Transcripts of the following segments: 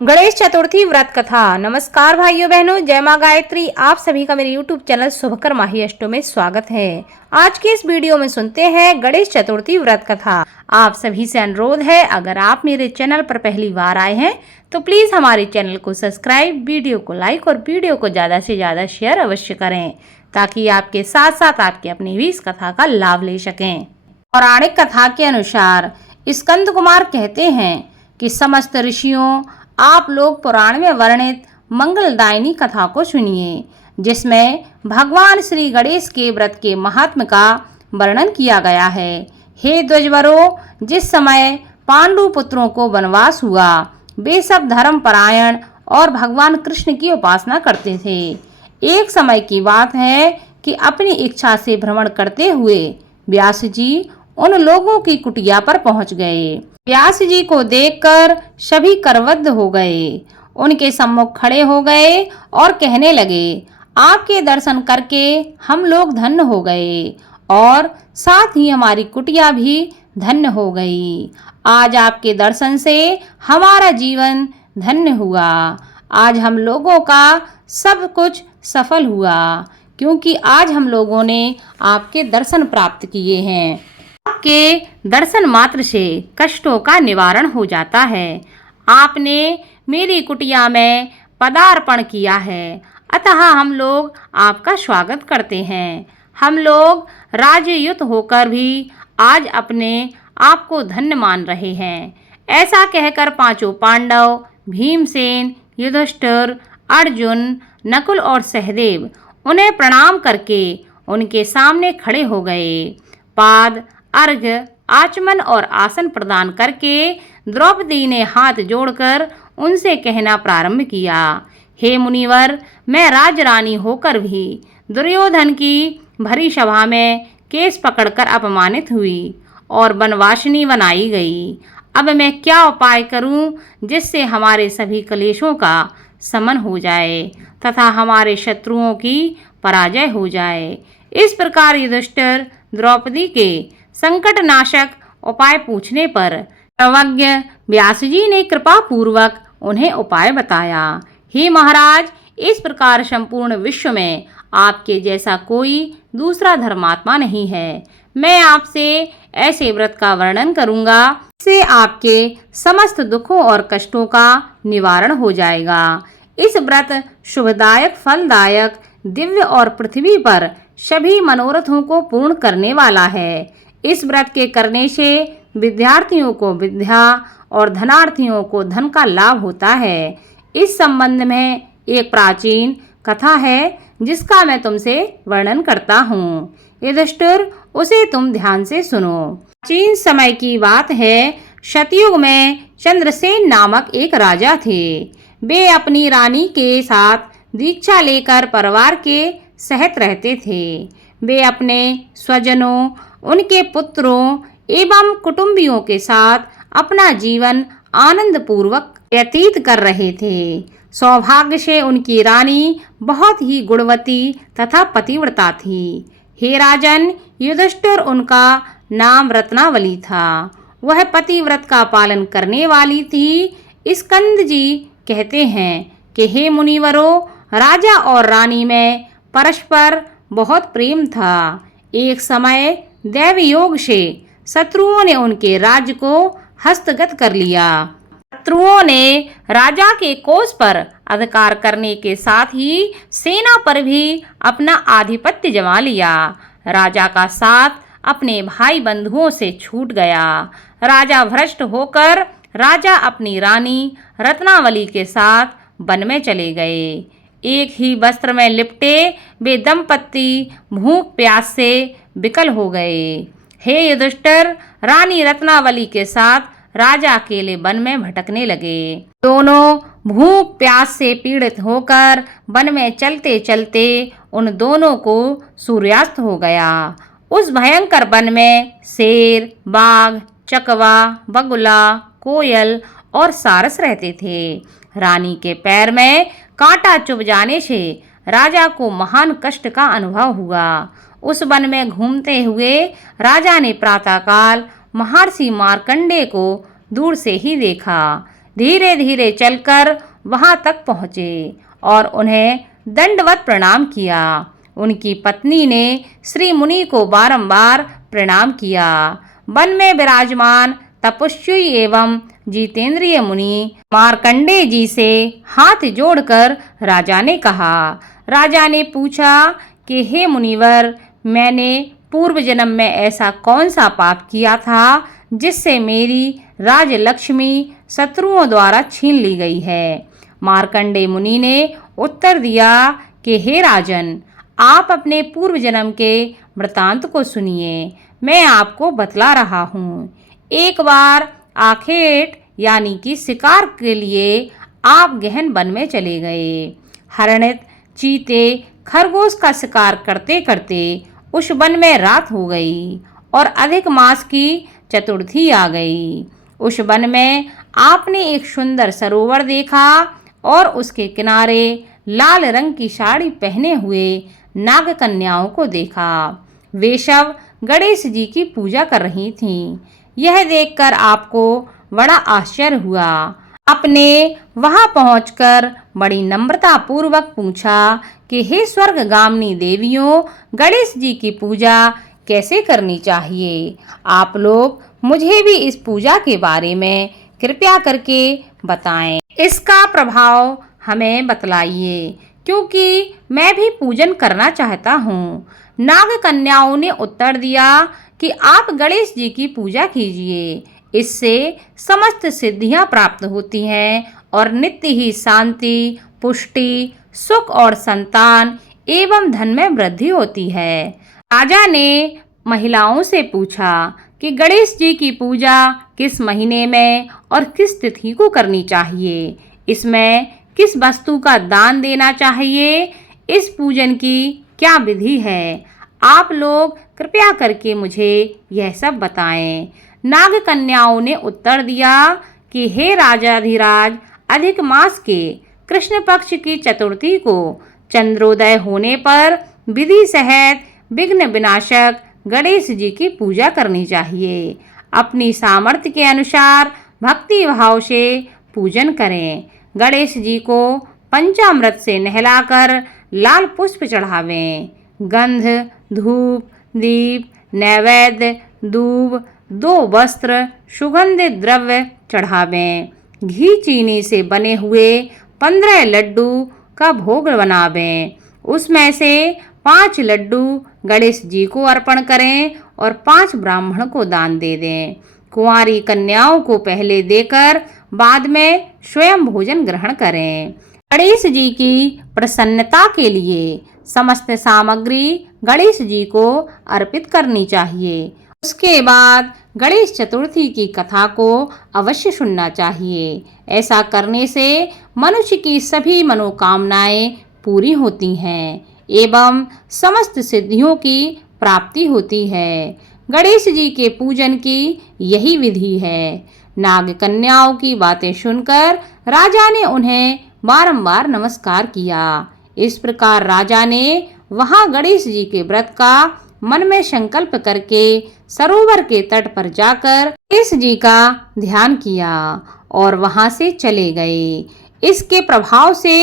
गणेश चतुर्थी व्रत कथा। नमस्कार भाइयों बहनों, जय मां गायत्री। आप सभी का मेरे YouTube चैनल शुभकर माही अष्टो में स्वागत है। आज के इस वीडियो में सुनते हैं गणेश चतुर्थी व्रत कथा। आप सभी से अनुरोध है, अगर आप मेरे चैनल पर पहली बार आए हैं तो प्लीज हमारे चैनल को सब्सक्राइब, वीडियो को लाइक और वीडियो को ज्यादा से ज्यादा शेयर अवश्य करें, ताकि आपके साथ साथ आपके अपने भी इस कथा का लाभ ले सकें। पौराणिक कथा के अनुसार स्कंद कुमार कहते हैं कि समस्त ऋषियों, आप लोग पुराण में वर्णित मंगलदायिनी कथा को सुनिए, जिसमें भगवान श्री गणेश के व्रत के महात्म्य का वर्णन किया गया है। हे द्विजवरों, जिस समय पांडु पुत्रों को वनवास हुआ, वे सब धर्म परायण और भगवान कृष्ण की उपासना करते थे। एक समय की बात है कि अपनी इच्छा से भ्रमण करते हुए व्यास जी उन लोगों की कुटिया पर पहुंच गए। व्यास जी को देखकर सभी करवद्ध हो गए, उनके सम्मुख खड़े हो गए और कहने लगे, आपके दर्शन करके हम लोग धन्य हो गए और साथ ही हमारी कुटिया भी धन्य हो गई। आज आपके दर्शन से हमारा जीवन धन्य हुआ। आज हम लोगों का सब कुछ सफल हुआ, क्योंकि आज हम लोगों ने आपके दर्शन प्राप्त किए हैं। आपके दर्शन मात्र से कष्टों का निवारण हो जाता है। आपने मेरी कुटिया में पदार्पण किया है, अतः हम लोग आपका स्वागत करते हैं। हम लोग राजयुत होकर भी आज अपने आप को धन्य मान रहे हैं। ऐसा कहकर पांचों पांडव, भीमसेन, युधिष्ठिर, अर्जुन, नकुल और सहदेव उन्हें प्रणाम करके उनके सामने खड़े हो गए। पाद, अर्घ्य, आचमन और आसन प्रदान करके द्रौपदी ने हाथ जोड़कर उनसे कहना प्रारंभ किया, हे मुनिवर, मैं राजरानी होकर भी दुर्योधन की भरी सभा में केस पकड़कर अपमानित हुई और वनवासिनी बनाई गई। अब मैं क्या उपाय करूं जिससे हमारे सभी क्लेशों का शमन हो जाए तथा हमारे शत्रुओं की पराजय हो जाए। इस प्रकार युधिष्ठिर द्रौपदी के संकट नाशक उपाय पूछने पर सर्वज्ञ व्यास जी ने कृपा पूर्वक उन्हें उपाय बताया। हे महाराज, इस प्रकार संपूर्ण विश्व में आपके जैसा कोई दूसरा धर्मात्मा नहीं है। मैं आपसे ऐसे व्रत का वर्णन करूंगा, इससे आपके समस्त दुखों और कष्टों का निवारण हो जाएगा। इस व्रत शुभदायक, फलदायक, दिव्य और पृथ्वी पर सभी मनोरथों को पूर्ण करने वाला है। इस व्रत के करने से विद्यार्थियों को विद्या और धनार्थियों को धन का लाभ होता है। इस संबंध में एक प्राचीन कथा है, जिसका मैं तुमसे वर्णन करता हूँ। युधिष्ठिर, उसे तुम ध्यान से सुनो। प्राचीन समय की बात है। सतयुग में चंद्रसेन नामक एक राजा थे। वे अपनी रानी के साथ दीक्षा लेकर परिवार के सहित रहते थे। वे अपने स्वजनों, उनके पुत्रों एवं कुटुंबियों के साथ अपना जीवन आनंद पूर्वक व्यतीत कर रहे थे। सौभाग्य से उनकी रानी बहुत ही गुणवती तथा पतिव्रता थी। हे राजन, युधिष्ठिर उनका नाम रत्नावली था। वह पतिव्रत का पालन करने वाली थी। स्कंद जी कहते हैं कि हे मुनिवरों, राजा और रानी में परस्पर बहुत प्रेम था। एक समय दैवी योग से शत्रुओं ने उनके राज्य को हस्तगत कर लिया। शत्रुओं ने राजा के कोष पर अधिकार करने के साथ ही सेना पर भी अपना आधिपत्य जमा लिया। राजा का साथ अपने भाई बंधुओं से छूट गया। राजा भ्रष्ट होकर राजा अपनी रानी रत्नावली के साथ वन में चले गए। एक ही वस्त्र में लिपटे वे दंपत्ति भूख प्यास से विकल हो गए। हे युधिष्ठिर, रानी रत्नावली के साथ राजा अकेले वन में भटकने लगे। दोनों भूख प्यास से पीड़ित होकर वन में चलते चलते उन दोनों को सूर्यास्त हो गया। उस भयंकर वन में शेर, बाघ, चकवा, बगुला, कोयल और सारस रहते थे। रानी के पैर में कांटा चुभ जाने से राजा को महान कष्ट का अनुभव हुआ। उस वन में घूमते हुए राजा ने प्रातःकाल महर्षि मार्कंडेय को दूर से ही देखा। धीरे धीरे चलकर वहां तक पहुँचे और उन्हें दंडवत प्रणाम किया। उनकी पत्नी ने श्री मुनि को बारंबार प्रणाम किया। वन में विराजमान तपस्वी एवं जितेंद्रिय मुनि मार्कंडेय जी से हाथ जोड़कर राजा ने कहा। राजा ने पूछा कि हे मुनिवर, मैंने पूर्व जन्म में ऐसा कौन सा पाप किया था जिससे मेरी राजलक्ष्मी शत्रुओं द्वारा छीन ली गई है। मार्कंडेय मुनि ने उत्तर दिया कि हे राजन, आप अपने पूर्व जन्म के वृतांत को सुनिए। मैं आपको बतला रहा हूँ। एक बार आखेट यानी कि शिकार के लिए आप गहन वन में चले गए। हरिणित, चीते, खरगोश का शिकार करते करते उस वन में रात हो गई और अधिक मास की चतुर्थी आ गई। उस वन में आपने एक सुंदर सरोवर देखा और उसके किनारे लाल रंग की साड़ी पहने हुए नाग कन्याओं को देखा। वे सब गणेश जी की पूजा कर रही थीं। यह देखकर आपको बड़ा आश्चर्य हुआ। आपने वहां पहुंचकर बड़ी नम्रता पूर्वक पूछा कि हे स्वर्गगामिनी देवियों, गणेश जी की पूजा कैसे करनी चाहिए? आप लोग मुझे भी इस पूजा के बारे में कृपया करके बताएं। इसका प्रभाव हमें बतलाइए, क्योंकि मैं भी पूजन करना चाहता हूँ। नाग कन्याओं ने उत्तर दिया कि आप गणेश जी की पूजा कीजिए। इससे समस्त सिद्धियां प्राप्त होती हैं और नित्य ही शांति, पुष्टि, सुख और संतान एवं धन में वृद्धि होती है। राजा ने महिलाओं से पूछा कि गणेश जी की पूजा किस महीने में और किस तिथि को करनी चाहिए? इसमें किस वस्तु का दान देना चाहिए? इस पूजन की क्या विधि है? आप लोग कृपया करके मुझे यह सब बताएं। नाग कन्याओं ने उत्तर दिया कि हे राजाधिराज, अधिक मास के कृष्ण पक्ष की चतुर्थी को चंद्रोदय होने पर विधि सहित विघ्न विनाशक गणेश जी की पूजा करनी चाहिए। अपनी सामर्थ्य के अनुसार भक्ति भाव से पूजन करें। गणेश जी को पंचामृत से नहलाकर लाल पुष्प चढ़ावें। गंध, धूप, दीप, नैवेद्य, दूब, 2 वस्त्र, सुगंधित द्रव्य चढ़ावें। घी चीनी से बने हुए 15 लड्डू का भोग बनावें। उसमें से 5 लड्डू गणेश जी को अर्पण करें और 5 ब्राह्मण को दान दे दें। कुंवारी कन्याओं को पहले देकर बाद में स्वयं भोजन ग्रहण करें। गणेश जी की प्रसन्नता के लिए समस्त सामग्री गणेश जी को अर्पित करनी चाहिए। उसके बाद गणेश चतुर्थी की कथा को अवश्य सुनना चाहिए। ऐसा करने से मनुष्य की सभी मनोकामनाएं पूरी होती हैं एवं समस्त सिद्धियों की प्राप्ति होती है। गणेश जी के पूजन की यही विधि है। नाग कन्याओं की बातें सुनकर राजा ने उन्हें बारंबार नमस्कार किया। इस प्रकार राजा ने वहां गणेश जी के व्रत का मन में संकल्प करके सरोवर के तट पर जाकर गणेश जी का ध्यान किया और वहां से चले गए। इसके प्रभाव से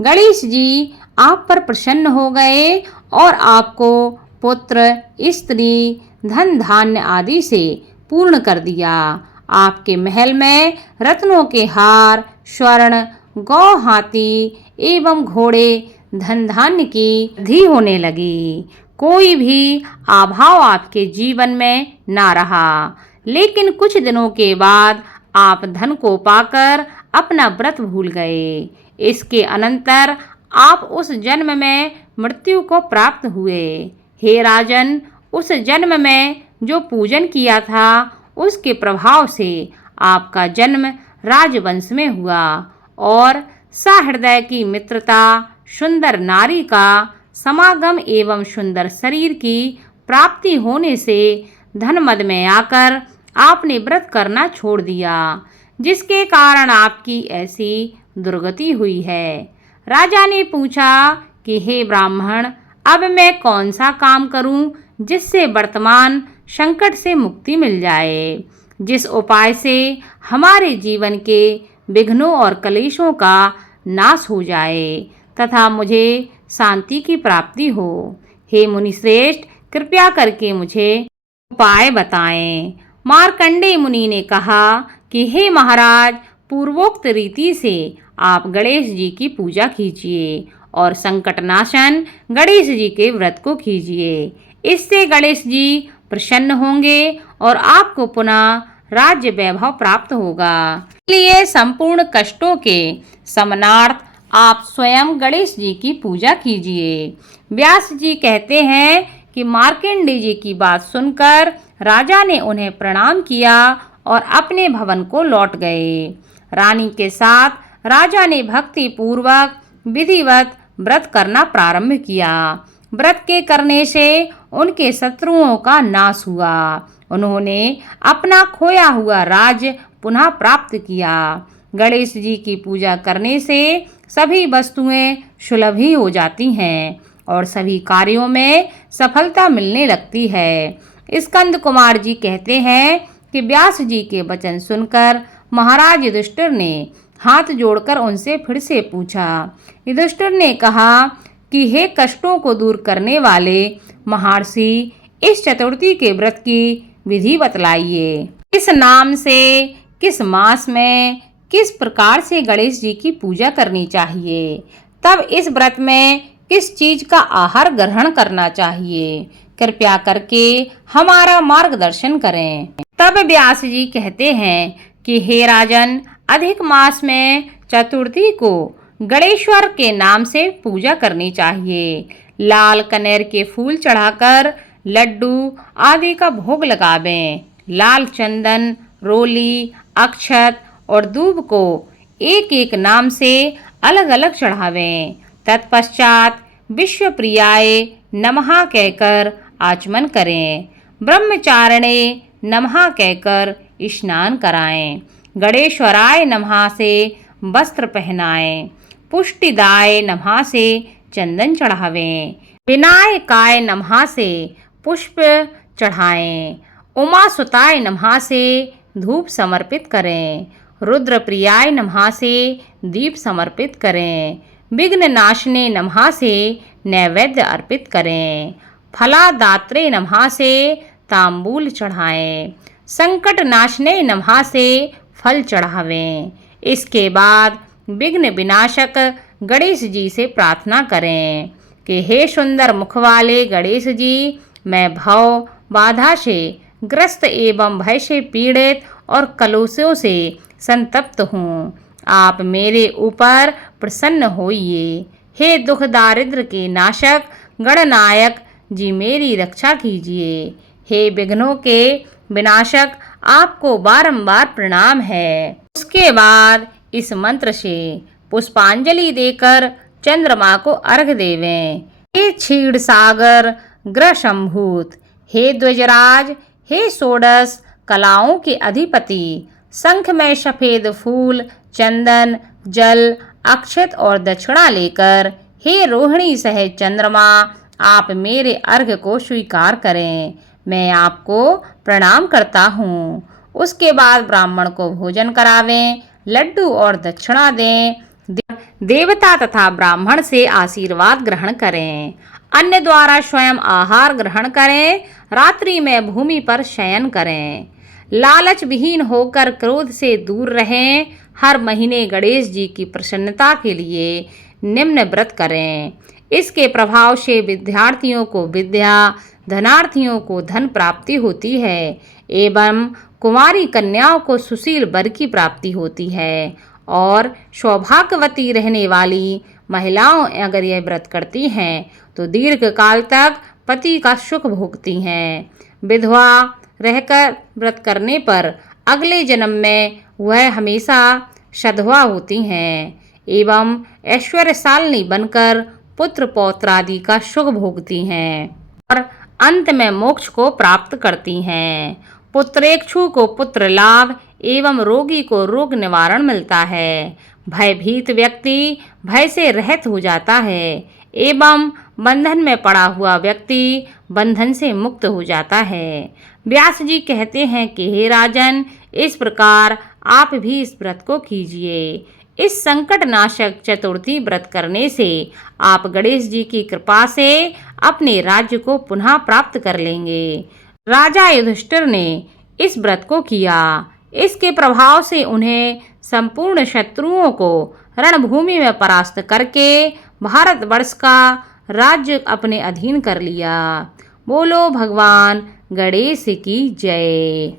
गणेश जी आप पर प्रसन्न हो गए और आपको पुत्र, स्त्री, धन धान्य आदि से पूर्ण कर दिया। आपके महल में रत्नों के हार, स्वर्ण, गौ, हाथी एवं घोड़े, धन धान्य की वृद्धि होने लगी। कोई भी अभाव आपके जीवन में ना रहा। लेकिन कुछ दिनों के बाद आप धन को पाकर अपना व्रत भूल गए। इसके अनंतर आप उस जन्म में मृत्यु को प्राप्त हुए। हे राजन, उस जन्म में जो पूजन किया था उसके प्रभाव से आपका जन्म राजवंश में हुआ और सहृदय की मित्रता, सुंदर नारी का समागम एवं सुंदर शरीर की प्राप्ति होने से धन मद में आकर आपने व्रत करना छोड़ दिया, जिसके कारण आपकी ऐसी दुर्गति हुई है। राजा ने पूछा कि हे ब्राह्मण, अब मैं कौन सा काम करूं जिससे वर्तमान संकट से मुक्ति मिल जाए, जिस उपाय से हमारे जीवन के विघ्नों और कलेशों का नाश हो जाए तथा मुझे शांति की प्राप्ति हो। हे मुनिश्रेष्ठ, कृपया करके मुझे उपाय बताएं। मार्कंडेय मुनि ने कहा कि हे महाराज, पूर्वोक्त रीति से आप गणेश जी की पूजा कीजिए और संकटनाशन गणेश जी के व्रत को कीजिए। इससे गणेश जी प्रसन्न होंगे और आपको पुनः राज्य वैभव प्राप्त होगा। इसलिए संपूर्ण कष्टों के शमनार्थ आप स्वयं गणेश जी की पूजा कीजिए। व्यास जी कहते हैं कि मार्कंडेय जी की बात सुनकर राजा ने उन्हें प्रणाम किया और अपने भवन को लौट गए। रानी के साथ राजा ने भक्ति पूर्वक विधिवत व्रत करना प्रारंभ किया। व्रत के करने से उनके शत्रुओं का नाश हुआ। उन्होंने अपना खोया हुआ राज्य पुनः प्राप्त किया। गणेश जी की पूजा करने से सभी वस्तुएं सुलभ ही हो जाती हैं और सभी कार्यों में सफलता मिलने लगती है। स्कंद कुमार जी कहते हैं कि व्यास जी के वचन सुनकर महाराज युधिष्ठिर ने हाथ जोड़कर उनसे फिर से पूछा। युधिष्ठिर ने कहा कि हे कष्टों को दूर करने वाले महर्षि, इस चतुर्थी के व्रत की विधि बतलाइए। किस नाम से, किस मास में, किस प्रकार से गणेश जी की पूजा करनी चाहिए, तब इस व्रत में किस चीज का आहार ग्रहण करना चाहिए, कृपया करके हमारा मार्गदर्शन करें। तब व्यास जी कहते हैं कि हे राजन, अधिक मास में चतुर्थी को गणेश्वर के नाम से पूजा करनी चाहिए। लाल कनेर के फूल चढ़ाकर लड्डू आदि का भोग लगावें। लाल चंदन, रोली, अक्षत और दूब को एक एक नाम से अलग अलग चढ़ावें। तत्पश्चात विश्व प्रियाय नमः कहकर आचमन करें। ब्रह्मचारिणे नमः कहकर स्नान कराएं। गणेश्वराय नमः से वस्त्र पहनाएं। पुष्टिदाय नमः से चंदन चढ़ावें। विनायकाय नमः से पुष्प चढ़ाएं। उमासुताय नमः से धूप समर्पित करें। रुद्रप्रियाय नमः से दीप समर्पित करें। विघ्ननाशिने नमः से नैवेद्य अर्पित करें। फलादात्रे नमः से तांबूल चढ़ाएं। संकटनाशिने नमः से फल चढ़ावें। इसके बाद विघ्न विनाशक गणेश जी से प्रार्थना करें कि हे सुंदर मुख वाले गणेश जी, मैं भव बाधा से ग्रस्त एवं भय से पीड़ित और कलुषों से संतप्त हूँ। आप मेरे ऊपर प्रसन्न होइए। हे दुख दारिद्र के नाशक गणनायक जी, मेरी रक्षा कीजिए। हे विघ्नों के विनाशक, आपको बारंबार प्रणाम है। उसके बाद इस मंत्र से पुष्पांजलि देकर चंद्रमा को अर्घ्य देवें। हे क्षीर सागर ग्रह संभूत, हे द्विजराज, हे षोडश कलाओं के अधिपति, शंख में सफेद फूल, चंदन, जल, अक्षत और दक्षिणा लेकर हे रोहिणी सहित चंद्रमा, आप मेरे अर्घ्य को स्वीकार करें। मैं आपको प्रणाम करता हूँ। उसके बाद ब्राह्मण को भोजन करावें, लड्डू और दक्षिणा दें। देवता तथा ब्राह्मण से आशीर्वाद ग्रहण करें। अन्य द्वारा स्वयं आहार ग्रहण करें। रात्रि में भूमि पर शयन करें। लालच विहीन होकर क्रोध से दूर रहें। हर महीने गणेश जी की प्रसन्नता के लिए निम्न व्रत करें। इसके प्रभाव से विद्यार्थियों को विद्या, धनार्थियों को धन प्राप्ति होती है एवं कुमारी कन्याओं को सुशील वर की प्राप्ति होती है और सौभाग्यवती रहने वाली महिलाओं अगर यह व्रत करती हैं तो दीर्घ काल तक पति का सुख भोगती हैं। विधवा रहकर व्रत करने पर अगले जन्म में वह हमेशा सधवा होती हैं एवं ऐश्वर्यशालिनी बनकर पुत्र पौत्र आदि का सुख भोगती हैं और अंत में मोक्ष को प्राप्त करती हैं। पुत्रेक्षु को पुत्र लाभ एवं रोगी को रोग निवारण मिलता है। भयभीत व्यक्ति भय से रहित हो जाता है एवं बंधन में पड़ा हुआ व्यक्ति बंधन से मुक्त हो जाता है। व्यास जी कहते हैं कि हे राजन, इस प्रकार आप भी इस व्रत को कीजिए। इस संकट नाशक चतुर्थी व्रत करने से आप गणेश जी की कृपा से अपने राज्य को पुनः प्राप्त कर लेंगे। राजा युधिष्ठिर ने इस व्रत को किया। इसके प्रभाव से उन्हें संपूर्ण शत्रुओं को रणभूमि में परास्त करके भारतवर्ष का राज्य अपने अधीन कर लिया। बोलो भगवान गणेश की जय।